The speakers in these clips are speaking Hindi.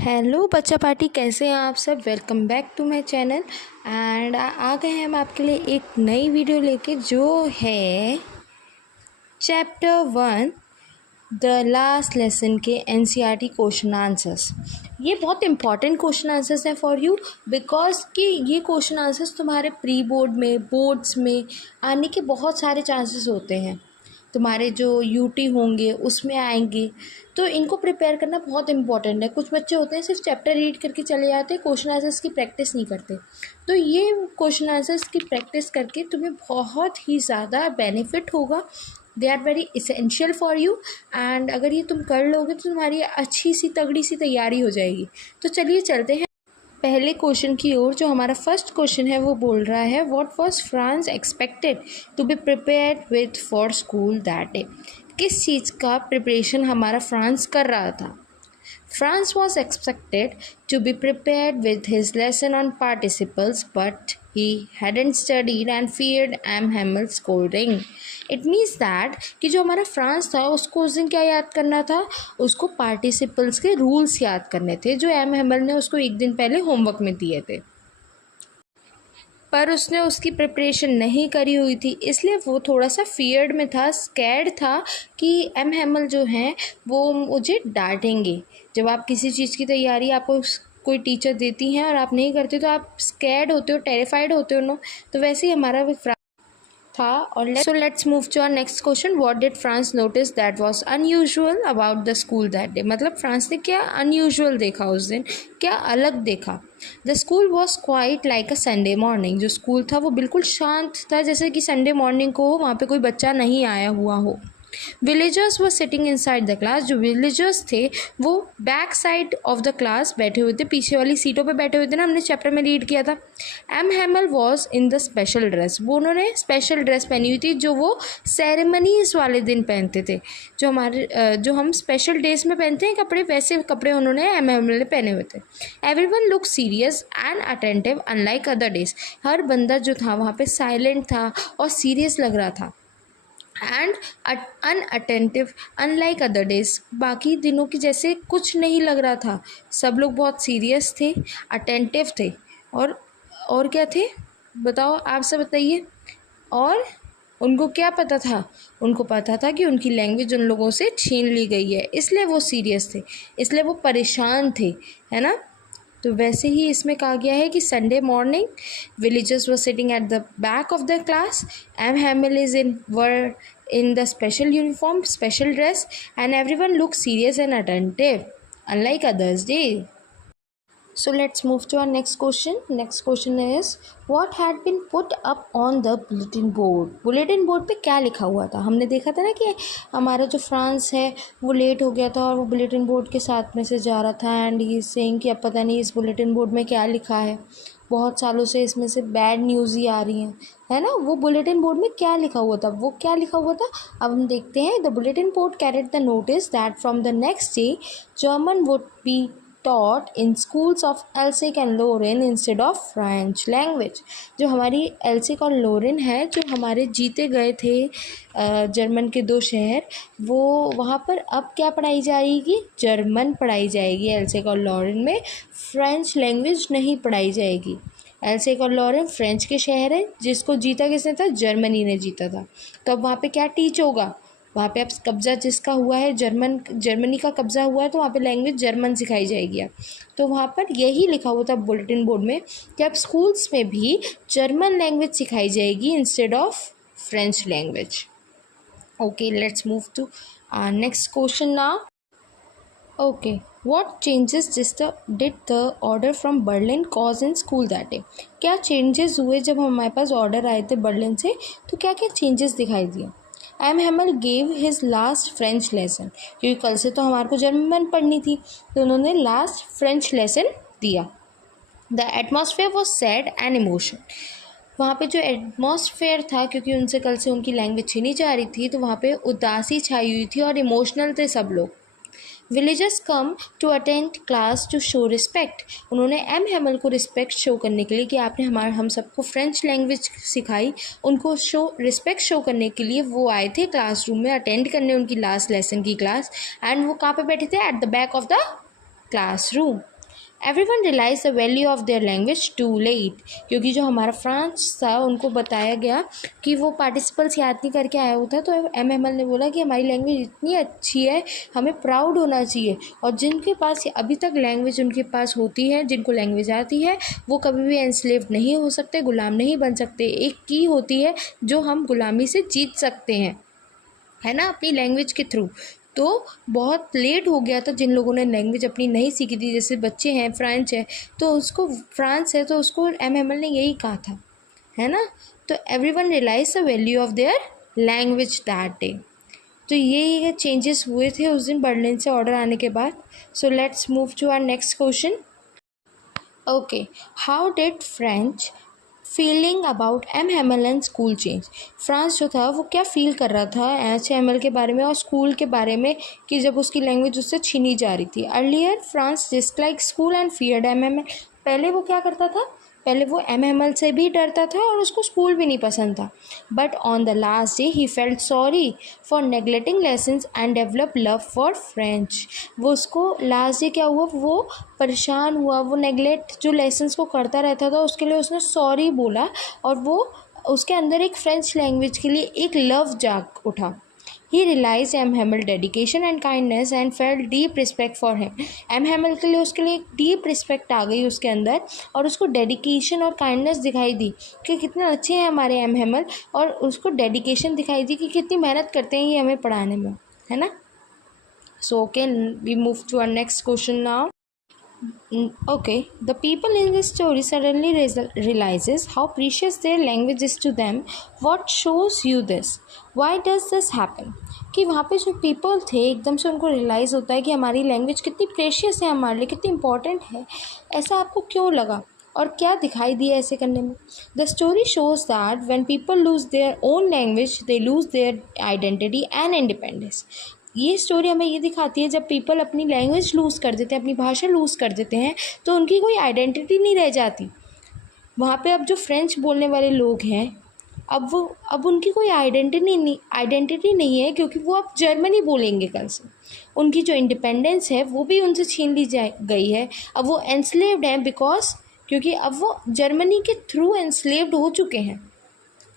हेलो बच्चा पार्टी, कैसे हैं आप सब। Welcome back to my channel. And आ गए हैं हम आपके लिए एक नई वीडियो लेके, जो है चैप्टर 1 द लास्ट लेसन के एनसीईआरटी क्वेश्चन आंसर्स। ये बहुत इंपॉर्टेंट क्वेश्चन आंसर्स हैं फॉर यू, बिकॉज कि ये क्वेश्चन आंसर्स तुम्हारे प्री बोर्ड में, बोर्ड्स में आने के बहुत सारे चांसेस होते हैं। तुम्हारे जो यूटी होंगे उसमें आएंगे, तो इनको प्रिपेयर करना बहुत इंपॉर्टेंट है। कुछ बच्चे होते हैं सिर्फ चैप्टर रीड करके चले जाते हैं, क्वेश्चन आंसर्स की प्रैक्टिस नहीं करते। तो ये क्वेश्चन आंसर्स की प्रैक्टिस करके तुम्हें बहुत ही ज़्यादा बेनिफिट होगा। They are very essential for you. And अगर ये तुम कर लोगे तो तुम्हारी अच्छी सी तगड़ी सी तैयारी हो जाएगी। तो चलिए चलते हैं पहले क्वेश्चन की ओर। जो हमारा फर्स्ट क्वेश्चन है वो बोल रहा है, what was Franz expected to be prepared with for school that day. किस चीज़ का प्रिपरेशन हमारा फ्रांस कर रहा था। France was expected to be prepared with his lesson on participles, but he hadn't studied and feared M. Hamill's scolding. It means that कि जो हमारा फ्रांस था उसको उस दिन क्या याद करना था, उसको पार्टिसिपल्स के रूल्स याद करने थे, जो एम हैमल ने उसको एक दिन पहले होमवर्क में दिए थे। पर उसने उसकी प्रिपरेशन नहीं करी हुई थी, इसलिए वो थोड़ा सा फियर्ड में था, स्कैर्ड था कि एम हैमल जो हैं वो मुझे डांटेंगे। जब आप किसी चीज़ की तैयारी आपको कोई टीचर देती हैं और आप नहीं करते तो आप स्कैर्ड होते हो, टेरिफाइड होते हो ना। तो वैसे ही हमारा था। और so let's move to our next question, what did Franz notice that was unusual about the school that day. मतलब फ्रांस ने क्या अनयूजुअल देखा उस दिन, क्या अलग देखा। The school was quite like a Sunday morning. जो स्कूल था वो बिल्कुल शांत था, जैसे कि संडे मॉर्निंग को हो, वहाँ पे कोई बच्चा नहीं आया हुआ हो। Villagers were sitting inside the class. जो विलेजर्स थे वो back side of the class बैठे हुए थे, पीछे वाली सीटों पे बैठे हुए थे ना, हमने चैप्टर में रीड किया था। M Hamel was in the special dress. वो उन्होंने स्पेशल ड्रेस पहनी हुई थी, जो वो सेरेमनीज वाले दिन पहनते थे। जो हम स्पेशल डेज में पहनते हैं कपड़े, वैसे कपड़े उन्होंने एम हैमल ने पहने हुए थे। Everyone look serious and attentive unlike other days. हर बंदा जो था वहाँ पे साइलेंट था और सीरियस लग रहा था। And unattentive unlike other days. बाकी दिनों की जैसे कुछ नहीं लग रहा था, सब लोग बहुत सीरियस थे, अटेंटिव थे। और क्या थे, बताओ, आप सब बताइए। और उनको क्या पता था, उनको पता था कि उनकी लैंग्वेज उन लोगों से छीन ली गई है, इसलिए वो सीरियस थे, इसलिए वो परेशान थे, है ना। तो वैसे ही इसमें कहा गया है कि Sunday morning villagers were sitting at the back of the class. M Hamel is in the special uniform, special dress, and everyone looks serious and attentive, unlike others day. So let's move to our next question. Next question is, what had been put up on the bulletin board. bulletin board पे क्या लिखा हुआ था। हमने देखा था ना कि हमारा जो फ्रांस है वो लेट हो गया था और वो बुलेटिन बोर्ड के साथ में से जा रहा था, एंड ही सेइंग कि अब पता नहीं इस बुलेटिन बोर्ड में क्या लिखा है, बहुत सालों से इसमें से बैड न्यूज़ ही आ रही हैं, है ना। वो बुलेटिन बोर्ड में क्या लिखा हुआ था, वो क्या लिखा हुआ था, अब हम देखते हैं। The bulletin board carried the notice that from the next day German would be taught in schools of Alsace and Lorraine instead of French language. जो हमारी एल्सिक और लोरेन है, जो हमारे जीते गए थे जर्मन के दो शहर, वो वहाँ पर अब क्या पढ़ाई जाएगी, जर्मन पढ़ाई जाएगी। एल्सिक और लोरेन में फ्रेंच लैंग्वेज नहीं पढ़ाई जाएगी। एल्सिक और लोरेन फ्रेंच के शहर है, जिसको जीता किसने था, जर्मनी ने जीता था। तो अब वहाँ पे क्या टीच होगा, वहाँ पे अब कब्ज़ा जिसका हुआ है, जर्मनी का कब्ज़ा हुआ है, तो वहाँ पे लैंग्वेज जर्मन सिखाई जाएगी। अब तो वहाँ पर यही लिखा हुआ था बुलेटिन बोर्ड में कि अब स्कूल्स में भी जर्मन लैंग्वेज सिखाई जाएगी instead of French language. Okay, let's move to next question now. Okay, what changes did the order from Berlin cause in school that day. क्या चेंजेस हुए जब हमारे पास ऑर्डर आए थे बर्लिन से, तो क्या क्या चेंजेस दिखाई दिए। M Hamel gave his last French lesson. क्योंकि कल से तो हमारे को जर्मन पढ़नी थी, तो उन्होंने लास्ट फ्रेंच लेसन दिया। The atmosphere was sad and emotion. वहाँ पे जो एटमॉस्फेयर था, क्योंकि उनसे कल से उनकी लैंग्वेज छीनी जा रही थी, तो वहाँ पे उदासी छाई हुई थी और इमोशनल थे सब लोग। Villagers come to attend class to show respect. उन्होंने एम हैमल को रिस्पेक्ट शो करने के लिए कि आपने हम सबको फ्रेंच लैंग्वेज सिखाई, उनको रिस्पेक्ट शो करने के लिए वो आए थे क्लासरूम में अटेंड करने उनकी लास्ट लेसन की क्लास। एंड वो कहाँ पे बैठे थे, eight the back of the classroom. Everyone realized the value of their language too late. क्योंकि जो हमारा फ्रांस था उनको बताया गया कि वो पार्टिसिपल्स याद नहीं करके आया हुआ था, तो एमएमएल ने बोला कि हमारी लैंग्वेज इतनी अच्छी है, हमें प्राउड होना चाहिए। और जिनके पास अभी तक लैंग्वेज उनके पास होती है, जिनको लैंग्वेज आती है, वो कभी भी एनस्लेव नहीं हो सकते, गुलाम नहीं बन सकते। एक की होती है जो हम गुलामी से जीत सकते हैं, है ना, अपनी लैंग्वेज के थ्रू। तो बहुत लेट हो गया था जिन लोगों ने लैंग्वेज अपनी नहीं सीखी थी, जैसे बच्चे हैं, फ्रांस है तो उसको एमएमएल ने यही कहा था, है ना। तो everyone realize the value of their language that day. तो ये चेंजेस हुए थे उस दिन बर्लिन से ऑर्डर आने के बाद। So let's move to our next question. Okay, how did French feeling about M Hamel and school change. France जो था वो क्या फील कर रहा था एच एम एल के बारे में और स्कूल के बारे में कि जब उसकी लैंग्वेज उससे छीनी जा रही थी। Earlier Franz dislike school and feared M M L. पहले वो क्या करता था, पहले वो एम एम एल से भी डरता था और उसको स्कूल भी नहीं पसंद था। But on the last day ही felt sorry for neglecting lessons and develop love for French. वो उसको लास्ट डे क्या हुआ, वो परेशान हुआ, वो नेगलेक्ट जो लेसन्स को करता रहता था उसके लिए उसने सॉरी बोला और वो उसके अंदर एक फ्रेंच लैंग्वेज के लिए एक लव जाग उठा। He realized M. Hamel dedication and kindness and felt deep respect for him. M. Hamel के लिए उसके लिए एक डीप रिस्पेक्ट आ गई उसके अंदर और उसको डेडिकेशन और काइंडनेस दिखाई दी कि कितने अच्छे हैं हमारे एम हेमल, और उसको डेडिकेशन दिखाई दी कि कितनी मेहनत करते हैं ये हमें पढ़ाने में, है ना। So okay, we move to our next question now. Okay, the people in this story suddenly realizes how precious their language is to them. What shows you this? Why does this happen? कि वहाँ पे जो पीपल थे एकदम से उनको रियलाइज़ होता है कि हमारी लैंग्वेज कितनी प्रेशियस है, हमारे लिए कितनी इंपॉर्टेंट है। ऐसा आपको क्यों लगा और क्या दिखाई दिया ऐसे करने में? The story shows that when people lose their own language they lose their identity and independence. ये स्टोरी हमें ये दिखाती है जब पीपल अपनी लैंग्वेज लूज़ कर देते हैं, अपनी भाषा लूज़ कर देते हैं, तो उनकी कोई आइडेंटिटी नहीं रह जाती। वहाँ पे अब जो फ्रेंच बोलने वाले लोग हैं, अब उनकी कोई आइडेंटिटी नहीं है, क्योंकि वो अब जर्मनी बोलेंगे कल से। उनकी जो इंडिपेंडेंस है वो भी उनसे छीन ली गई है। अब वो एनस्लेव्ड हैं क्योंकि अब वो जर्मनी के थ्रू एनस्लेव्ड हो चुके हैं।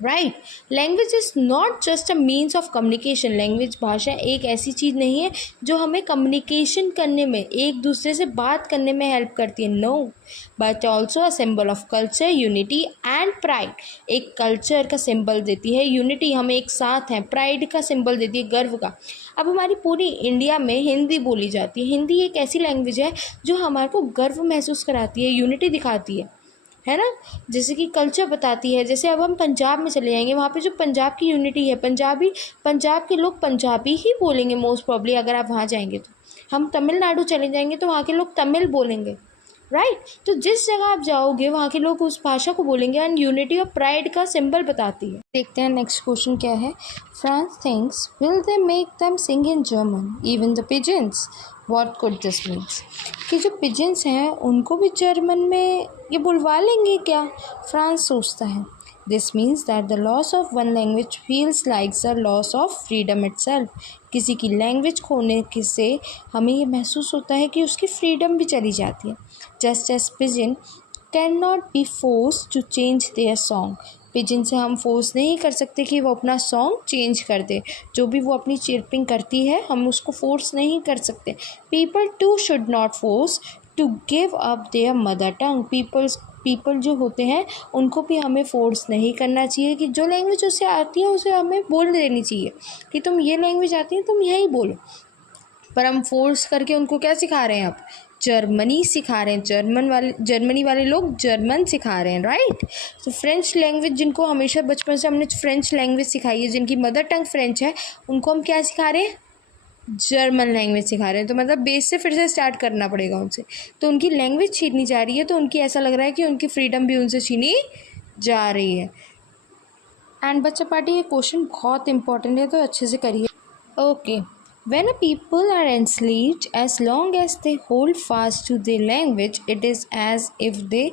Right, language is not just a means of communication. Language भाषा एक ऐसी चीज़ नहीं है जो हमें कम्युनिकेशन करने में, एक दूसरे से बात करने में हेल्प करती है, no, but also a symbol of culture, unity and pride. एक कल्चर का सिंबल देती है, यूनिटी, हम एक साथ हैं, प्राइड का सिंबल देती है, गर्व का। अब हमारी पूरी इंडिया में हिंदी बोली जाती है। हिंदी एक ऐसी लैंग्वेज है जो हमारे को गर्व महसूस कराती है, यूनिटी दिखाती है ना, जैसे कि कल्चर बताती है। जैसे अब हम पंजाब में चले जाएंगे, वहाँ पे जो पंजाब की यूनिटी है, पंजाब के लोग पंजाबी ही बोलेंगे मोस्ट प्रॉब्ली। अगर आप वहाँ जाएंगे तो हम तमिलनाडु चले जाएंगे तो वहाँ के लोग तमिल बोलेंगे, राइट। तो जिस जगह आप जाओगे वहाँ के लोग उस भाषा को बोलेंगे एंड यूनिटी और प्राइड का सिंबल बताती है। देखते हैं नेक्स्ट क्वेश्चन क्या है। Franz thinks will they make them sing in German even the pigeons. What could this means? कि जो पिजन्स हैं उनको भी जर्मन में ये बुलवा लेंगे क्या? फ्रांस सोचता है। This means that the loss of one language feels like the loss of freedom itself. किसी की लैंग्वेज खोने से हमें ये महसूस होता है कि उसकी फ्रीडम भी चली जाती है। Just as pigeon can not be force to change their song. Pigeon से हम फोर्स नहीं कर सकते कि वो अपना सॉन्ग चेंज कर दे। जो भी वो अपनी चिरपिंग करती है हम उसको फोर्स नहीं कर सकते। People to should not force to give up their mother tongue. People जो होते हैं उनको भी हमें फोर्स नहीं करना चाहिए कि जो लैंग्वेज उसे आती है उसे हमें बोल देनी चाहिए कि तुम ये लैंग्वेज आती है तुम यही बोलो। पर हम फोर्स करके उनको क्या सिखा रहे हैं? अब जर्मनी सिखा रहे हैं, जर्मनी वाले लोग जर्मन सिखा रहे हैं, राइट। तो फ्रेंच लैंग्वेज, जिनको हमेशा बचपन से हमने फ्रेंच लैंग्वेज सिखाई है, जिनकी मदर टंग फ्रेंच है, उनको हम क्या सिखा रहे हैं? जर्मन लैंग्वेज सिखा रहे हैं। तो मतलब बेस से फिर से स्टार्ट करना पड़ेगा उनसे। तो उनकी लैंग्वेज छीनी जा रही है, तो उनकी ऐसा लग रहा है कि उनकी फ्रीडम भी उनसे छीनी जा रही है। एंड बच्चा पार्टी, ये क्वेश्चन बहुत इंपॉर्टेंट है तो अच्छे से करिए। Okay, when a people are enslaved, as long as they hold fast to their language, it is as if they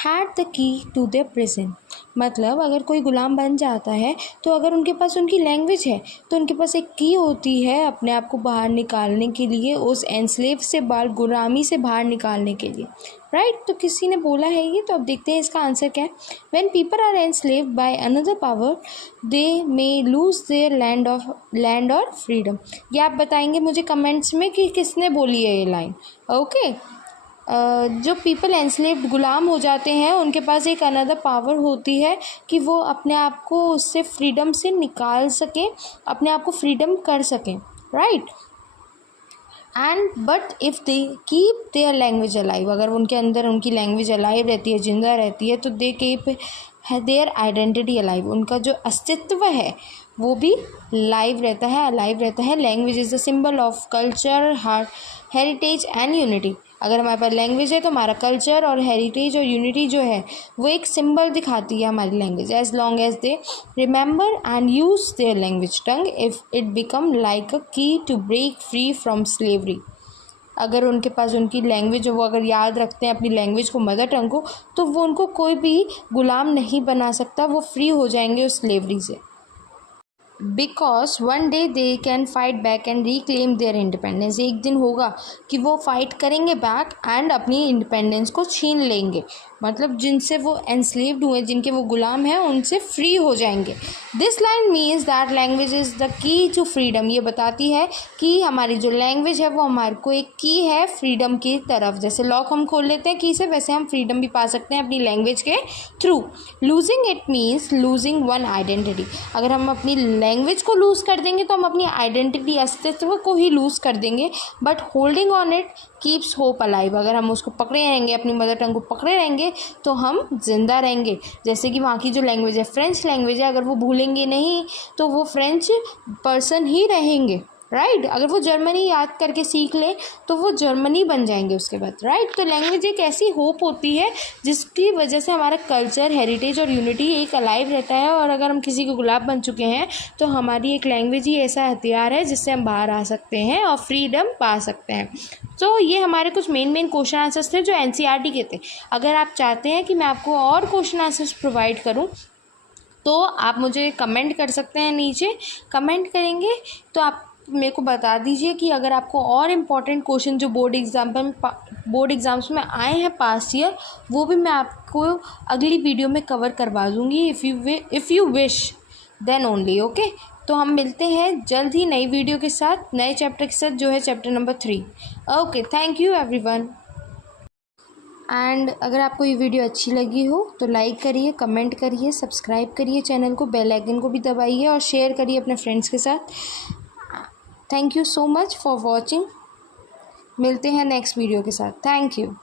had the key to their prison. मतलब अगर कोई गुलाम बन जाता है तो अगर उनके पास उनकी लैंग्वेज है तो उनके पास एक की होती है अपने आप को बाहर निकालने के लिए, उस एनस्लेव से बाहर, गुलामी से बाहर निकालने के लिए, राइट। तो किसी ने बोला है ये, तो अब देखते हैं इसका आंसर क्या है। When people are enslaved by another power they may lose their land और फ्रीडम। ये आप बताएंगे मुझे कमेंट्स में कि किसने बोली है ये लाइन, ओके। जो पीपल एनस्लेव्ड, गुलाम हो जाते हैं, उनके पास एक अनदर पावर होती है कि वो अपने आप को उससे फ्रीडम से निकाल सकें, अपने आप को फ्रीडम कर सकें, right. And but if they keep their language alive, अगर उनके अंदर उनकी लैंग्वेज अलाइव रहती है, जिंदा रहती है, तो they keep their identity alive, उनका जो अस्तित्व है वो भी लाइव रहता है, अलाइव रहता है। Language is the symbol of culture, heart, heritage and unity. अगर हमारे पास लैंग्वेज है तो हमारा कल्चर और हेरिटेज और यूनिटी जो है वो एक सिंबल दिखाती है हमारी language. As long as they remember and use their language tongue, if it become like a key to break free from slavery. अगर उनके पास उनकी लैंग्वेज, वो अगर याद रखते हैं अपनी लैंग्वेज को, मदर टंग को, तो वो उनको कोई भी गुलाम नहीं बना सकता, वो फ्री हो जाएंगे उस स्लेवरी से। Because one day they can fight back and reclaim their independence, एक दिन होगा कि वो फाइट करेंगे बैक एंड अपनी इंडिपेंडेंस को छीन लेंगे, मतलब जिनसे वो एनस्लेव्ड हुए, जिनके वो गुलाम हैं, उनसे फ्री हो जाएंगे। This line means that language is the key to freedom, ये बताती है कि हमारी जो लैंग्वेज है वो हमारे को एक की है फ्रीडम की तरफ। जैसे लॉक हम खोल लेते हैं की से, वैसे हम फ्रीडम भी पा सकते हैं अपनी लैंग्वेज के through. Losing it means losing one identity, अगर हम अपनी लैंग्वेज को लूज़ कर देंगे तो हम अपनी आइडेंटिटी, अस्तित्व को ही लूज़ कर देंगे। But holding on it keeps hope alive, अगर हम उसको पकड़े रहेंगे, अपनी मदर टंग को पकड़े रहेंगे, तो हम जिंदा रहेंगे। जैसे कि वहाँ की जो लैंग्वेज है, फ्रेंच लैंग्वेज है, अगर वो भूलेंगे नहीं तो वो फ्रेंच पर्सन ही रहेंगे, राइट। अगर वो जर्मनी याद करके सीख ले तो वो जर्मनी बन जाएंगे उसके बाद, राइट। तो लैंग्वेज एक ऐसी होप होती है जिसकी वजह से हमारा कल्चर, हेरिटेज और यूनिटी एक अलाइव रहता है। और अगर हम किसी के गुलाम बन चुके हैं तो हमारी एक लैंग्वेज ही ऐसा हथियार है जिससे हम बाहर आ सकते हैं और फ्रीडम पा सकते हैं। तो ये हमारे कुछ मेन क्वेश्चन आंसर्स थे जो एनसीईआरटी के थे। अगर आप चाहते हैं कि मैं आपको और क्वेश्चन आंसर्स प्रोवाइड करूं तो आप मुझे कमेंट कर सकते हैं, नीचे कमेंट करेंगे तो आप मेरे को बता दीजिए कि अगर आपको और इम्पॉर्टेंट क्वेश्चन जो बोर्ड एग्ज़ाम्स में आए हैं पास्ट ईयर, वो भी मैं आपको अगली वीडियो में कवर करवा दूँगी, if you wish then only, okay. तो हम मिलते हैं जल्द ही नई वीडियो के साथ, नए चैप्टर के साथ, जो है chapter number 3। Okay, thank you everyone. And अगर आपको ये वीडियो अच्छी लगी हो तो लाइक करिए, कमेंट करिए, सब्सक्राइब करिए चैनल को, बेल आइकन को भी दबाइए और शेयर करिए अपने फ्रेंड्स के साथ। Thank you so much for watching. मिलते हैं नेक्स्ट वीडियो के साथ। Thank you.